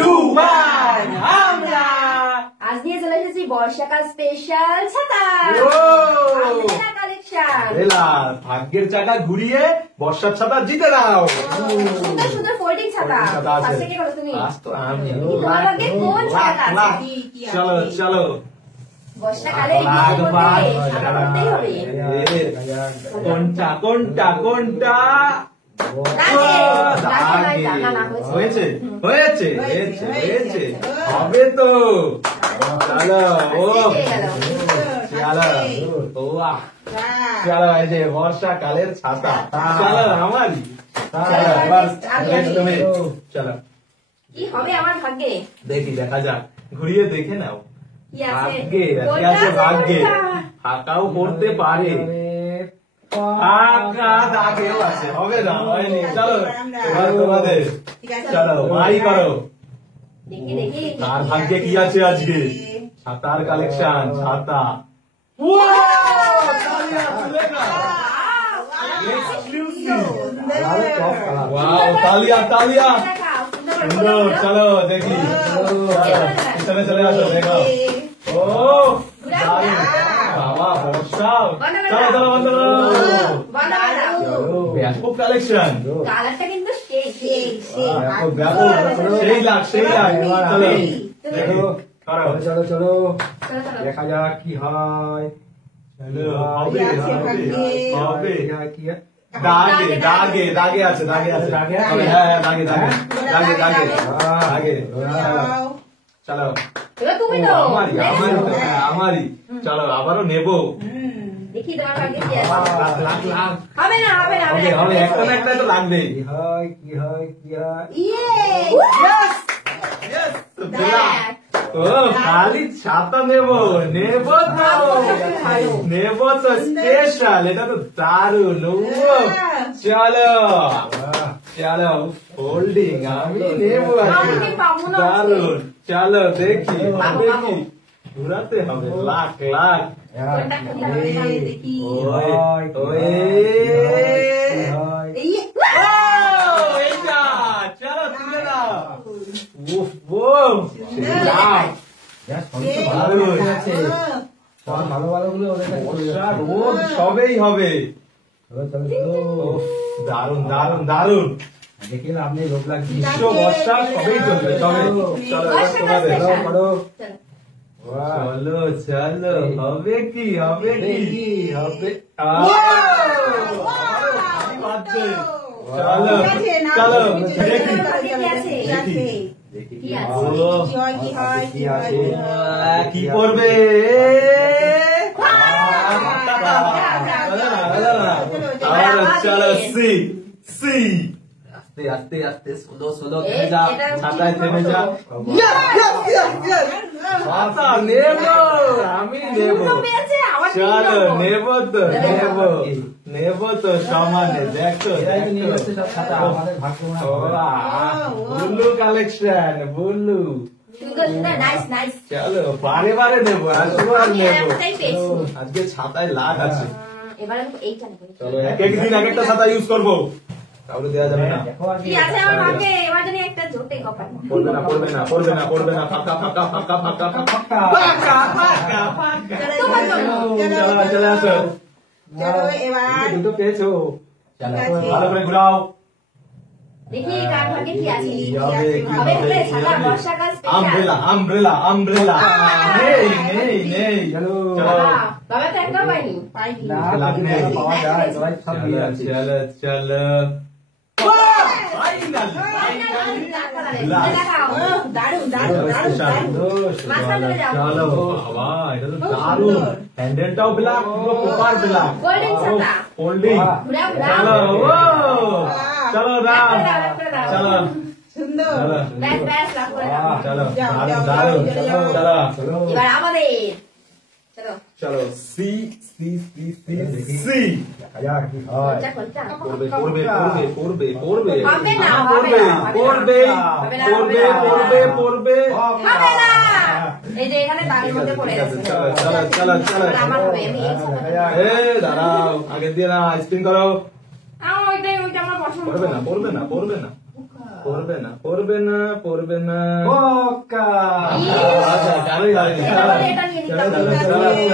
2 1 আমরা আজ নিয়ে চলে এসেছি বর্ষাকাল স্পেশাল ছাতা কালেকশন। বেলা ভাগ্যের চাকা ঘুরিয়ে বর্ষার ছাতা জিতে নাও। সুন্দর সুন্দর ফোল্ডিং ছাতা। ফার্স্টে কি করো তুমি? আজ তো আমি তোমার ভাগ্যে কোন ছাতা আছে? চলো চলো বর্ষাকালে করতেই হবে। কোনটা কোনটা কোনটা হয়েছে হয়েছে হয়েছে হয়েছে হবে তো। চলো ও চলো ও চলো এই যে বর্ষাকালের ছাতা। চলো আমারই তুমি চলো কি হবে আমার ভাগ্যে দেখি দেখা যাক ঘুরিয়ে দেখে নাও। কি আছে ভাগ্যে আছে ভাগ্যে ফাঁকাও করতে পারে ফাঁকা দাগেও আছে হবে না হয়নি। চলো এবার তোমাদের চলো মাই করো দেখি দেখি তার ভাগ্যে কি আছে আজকে। ছাতার কালেকশন ছাতা তালিয়া তালিয়া সুন্দর। চলো দেখি পিছনে চলে আসো দেখো। ও বাবা বর্ষা চলো চলো বন্ধ ব্যাপক কালেকশন কালারটা কিন্তু সেই লাখ সেই লাখ। চলো দেখো চলো চলো দেখা যাক কি হয়। হবে হবে দাগে দাগে দাগে আছে দাগে আছে হ্যাঁ হ্যাঁ দাগে দাগে দাগে দাগে দাগে চলো তুমি তো আমারই আমারই তো হ্যাঁ আমারই। চলো আবারও নেবো দেখি তোমার ভাগ্যে কি আছে। লাখ লাখ হবে না হবে না হবে হবে একটা না একটা তো লাগবেই। কি হয় কি হয় কি হয় ও খালি ছাতা নেবো নেবো তো নেবো তো স্পেশাল এটা তো দারুন। চলো চলো হোল্ডিং আমি নেবো দারুন। চলো দেখি দেখি ঘুরাতে হবে লাখ লাখ। চলো তুলে দাও। ভালো ভালো গুলো রোদ সবেই হবে দারুন দারুন দারুন। দেখি না আপনি লোক লাগছে গ্রীষ্ম বর্ষা সবেই চলবে চবে। চলো তোমাদের করো চলো চলো হবে কি হবে কি হবে। চলো চলো দেখি কি করবে চলো সি সি আস্তে আস্তে আস্তে সোলো সোলো থেমে যা ছাতায় থেমে যা। ছাতা নেবো আমি নেবো চলো নেবো তো নেবো নেবো তো সমানে। দেখো বুল্লু কালেকশন বুল্লু চলো বারে বারে নেবো আসবো আর নেবো। আজকে ছাতায় লাখ আছে। চলো এক এক দিন এক একটা ছাতা ইউজ করবো কাউকে দেওয়া যাবে না। পড়বে না পড়বে না পড়বে না পড়বে না ফাঁকা ফাঁকা ফাঁকা ফাঁকা ফাঁকা ফাঁকা ফাঁকা ফাঁকা। চলে আসো দুটো পেয়েছো ভালো করে ঘুরাও। দেখি কার ভাগ্যে কি আছে। আমব্রেলা আমব্রেলা আমব্রেলা নেই নেই নেই। চলো বাবা তো একদম পাইনি পাওয়া যায় সবাই সব দিয়ে আছে। চলো চলো চলো বাবা এটা তো দারুন। হ্যান্ডেলটাও ব্ল্যাক পুরো প্রপার ব্ল্যাক হোল্ডিং। চলো ও চলো রাম চলো সুন্দর চলো দারুন দারুন চলো এবার আমাদের চলো সি সি সি সি সি করবে করবে করবে করবে করবে করবে করবে করবে করবে করবে। এই যে এখানে দাগের মধ্যে পড়ে গেছে। চলো চলো চলো চলো আমার হবে দাঁড়াও আগে দিয়ে না স্পিন করো। ওইটা আমার পছন্দ। পড়বে না পড়বে না পড়বে না পড়বে না পড়বে না পড়বে না পক্কা আচ্ছা কারোই হয়নি এবারে এটা নিয়ে নিতে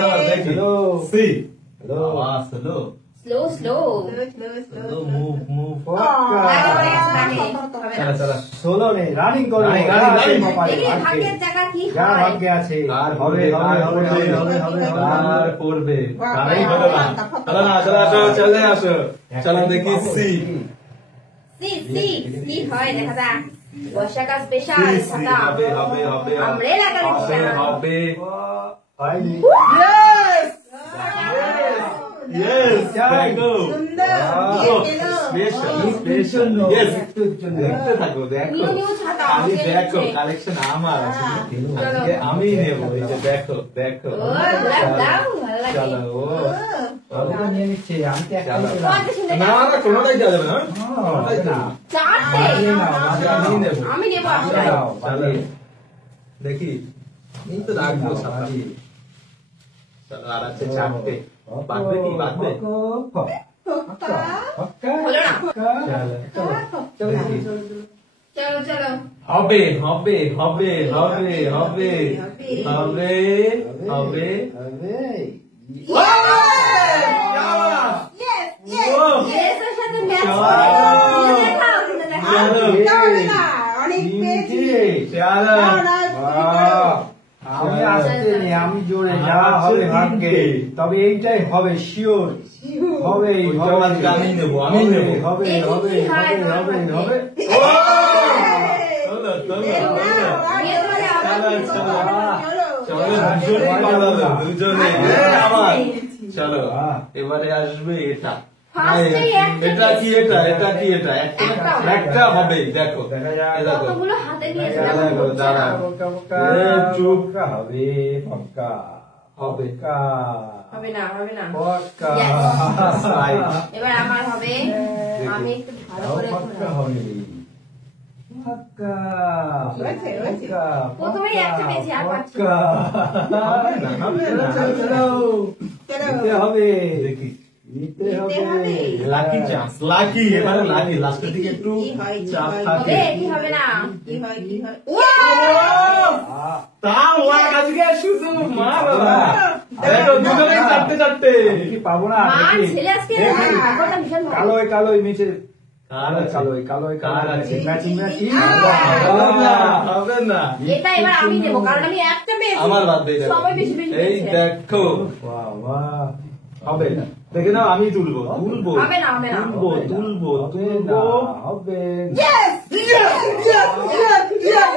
হবে। দেখি সি হ্যালো আওয়াজ হলো স্লো স্লো মুভ মুভ পক্কা চলো চলো 16 নেই রানিং করো Running, দেখি ভাগ্যের জায়গা কি যা হয়। ভাগ্যে আছে আর হবে হবে হবে হবে হবে আর পড়বে কারোই হলো না চলো না চলো আসো চলে আসো চলো দেখি সি সি সি কি হয় দেখা যাক বর্ষাকাল স্পেশাল সি ছাতা হবে হবে হবে আমব্রেলা হবে কালেকশন হবে হয়নি Yes, Jai. দেখো স্পেশাল ইয়েস একটুর জন্য দেখতে থাকো দেখো নিউ নিউ ছাতা খালি আমাকে দেখো দিচ্ছে। কালেকশন আমার আছে চলো। আজকে আমি নেবো এই যে দেখো দেখো ও দাও দাও ভালো লাগে চলো ও আমি তো নিয়ে নিচ্ছি আমি তো একটা চলো। কত সুন্দর না না কোনোটাই দেওয়া যাবে না হবে না চারটে আজকে আমি নেবো আমি নেবো আচ্ছা, আসলে দাও, চলো দেখি এই তো রাখবো সাথে চলো আর আছে চারটে বাঁধবে কি বাঁধবে হলো না চলো দেখি। চলো চলো হবে হবে হবে হবে হবে হবে হবে Yes, এর সাথে ম্যাচ চলো। করে দেখাও তুমি দেখাও আমি আসতে নেই আমি জোরে যা হবে ভাগ্যে তবে এইটাই হবে শিওর হবে ওইটাও আজকে আমি নেবো, আমি নেবো। হবে হবে হবে হবে হবে চলো চলো বিয়ে করে আবার চলো দুজনেই বাঁধালো দুজনে আবার চলো এবারে আসবে এটা ফার্স্টেই একটা এটা কি এটা এটা কি এটা একটা হবে দেখো দেখা যাক। এই দেখো কতগুলো হাতে নিয়েছে দাঁড়াও, দাঁড়াও। পক্কা হবে পক্কা হবে। পক্কা হবে না হবে না পক্কা Right. এবার আমার হবে আমি একটু ভালো করে পক্কা ঘোরাবো। হবে পক্কা পক্কা প্রথমেই একটা পেয়েছি, আর পাচ্ছি না। পক্কা হবে না হবে না চলো চলো নিতে হবে দেখি নিতে হবে লাকি চান্স লাকি এবারে লাকি লাস্টের দিকে একটু চাপ থাকে হবে কি হবে না তাও ওর আজকে শুধু মারো দেখো দুজনেই চারটে চারটে আমি কি পাবো না মা দেখি। ছেলে আজকে দেখি। ভাগ্যটা ভীষণ ভালো। কালোই কালোই মিছে কার আছে? কালোই কার আছে? ম্যাচিং ম্যাচিং হবে না হবে না এটা এবার আমি নেবো কারণ আমি একটা পেয়েছি আমার বাদ দিয়ে যাবে সবাই বেশি বেশি এই পেয়েছে। দেখো বাহ বাহ হবে দেখে নাও আমি তুলবো তুলবো হবে না, হবে না। তুলবো তুলবো হবে না তুলবো হবে Yes! Yes! Yes! Yes!